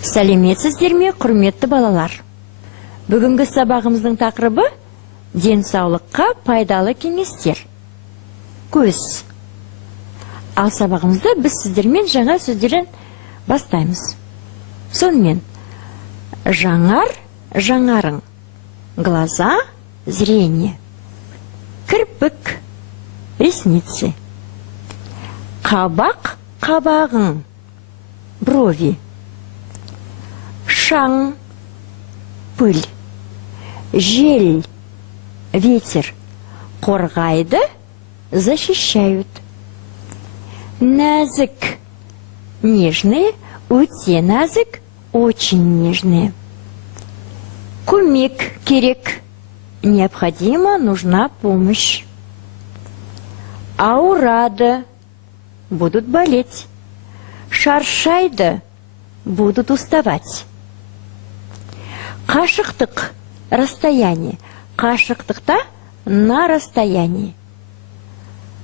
Сәлеметсіздер ме, құрметті балалар? Бүгінгі сабағымыздың тақырыбы денсаулыққа пайдалы кеңестер. Көз. Ал сабағымызда біз сіздермен жаңа сөздерден бастаймыз. Сонымен, жаңар, жаңарың, глаза, зрение, кірпік, ресницы, қабақ, қабағың, брови, шаң, пыль, жел, ветер, қорғайды, защищают. Нәзік, нежные, өте нәзік, очень нежные. Көмек керек, необходимо, нужна помощь. Ауырады, будут болеть. Шаршайды, будут уставать. Қашықтық, расстояние. Қашықтықта на расстоянии.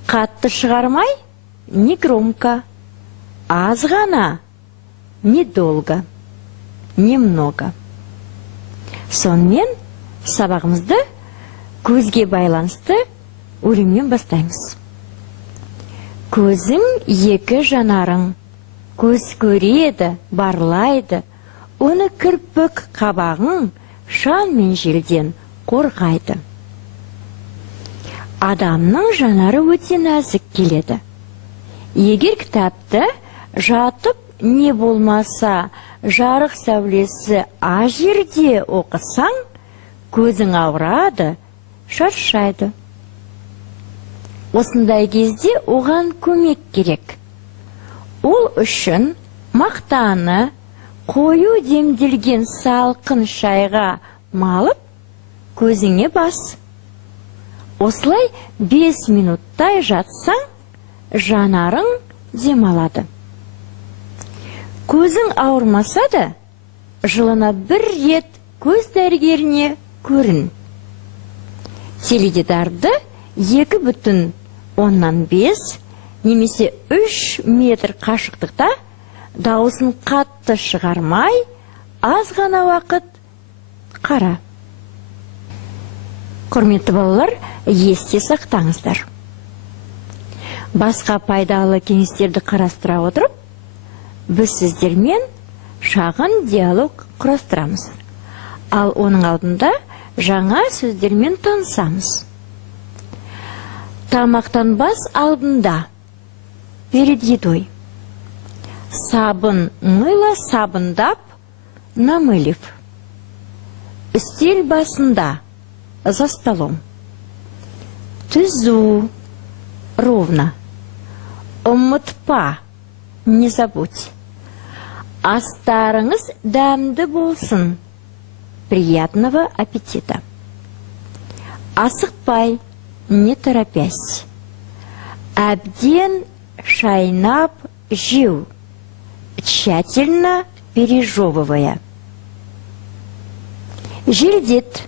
Қатты шығармай, не громко. Аз ғана, недолго, немного. Сонымен сабағымызды көзге байланысты өлеңмен бастаймыз. Көзің екі жанарың, көз көреді, барлайды, оны кірпік қабағың шаң мен желден қорғайды. Адамның жанары өте нәзік келеді. Егер кітапты жатып не болмаса жарық сәулесі аз жерде оқысаң, көзің ауырады, шаршайды. Осындай кезде оған көмек керек. Ол үшін мақтаны қою демделген салқын шайға малып, көзіңе бас. Осылай 5 минуттай жатсаң, жанарың демалады. Көзің ауырмаса да, жылына 1 рет көз дәрігеріне көрін. Теледидарды 2,5 немесе 3 метр қашықтықта дауысын қатты шығармай, аз ғана уақыт қара. Құрметті балалар, есте сақтаңыздар. Басқа пайдалы кеңестерді қарастыра отырып, біз сіздермен шағын диалог құрастырамыз. Ал оның алдында жаңа сөздермен танысамыз. Тамақтанбас алдында, перед едой. Сабын, мыло сабындап, намылив. Үстел басында, за столом. Түзу, ровно. Ұмытпа, не забудь. Астарыңыз дәмді болсын. Приятного аппетита. Асықпай, не торопясь. Әбден шайнап жеу, тщательно пережевывая. Желдет,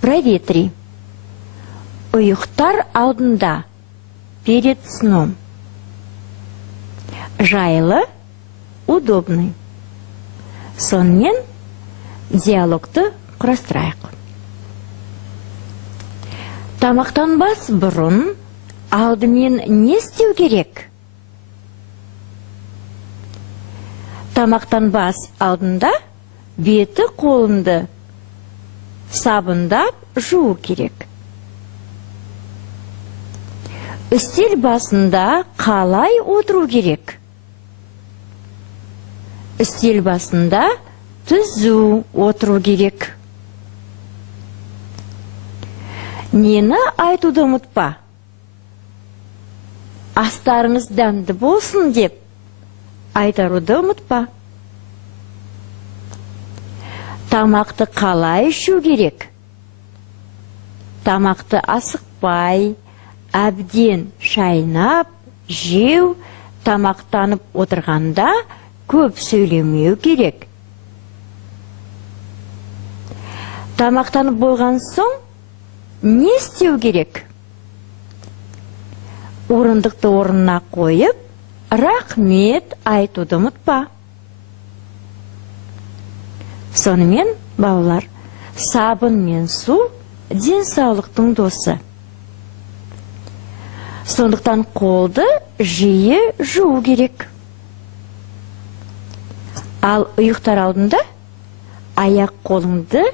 проветри. Ұйықтар алдында, перед сном. Жайлы, удобный. Сонымен диалогты құрастырайық. Тамақтанбас бұрын алдымен не істеу керек? Тамақтанбас алдында беті қолынды сабындап жуу керек. Үстел басында қалай отыру керек? Үстел басында түзу отыру керек. Нені айтуды ұмытпа? Астарыңыз дәмді болсын деп айтаруды ұмытпа. Тамақты қалай ішу керек? Тамақты асықпай, әбден шайнап, жеу, тамақтанып отырғанда көп сөйлемеу керек. Тамақтанып болған соң не істеу керек? Орындықты орнына қойып, рахмет айтуды ұмытпа. Сонымен, балалар, сабын мен су денсаулықтың досы. Сондықтан қолды жиі жуу керек. Ал ұйықтар алдында аяқ қолыңды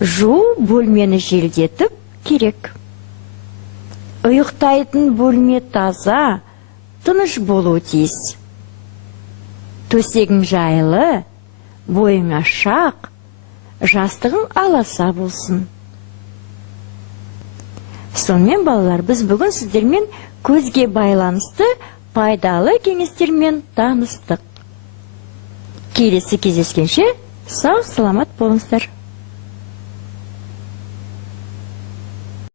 жуу бөлмені желдетіп керек. Ұйықтайтын бөлме таза, тыныш болуы тиіс. Төсегің жайлы, бойыңа шақ, жастығың аласа болсын. Сонымен, балалар, біз бүгін сіздермен көзге байланысты пайдалы кеңестермен таныстық. Келесі кездескенше сау саламат болыңыздар.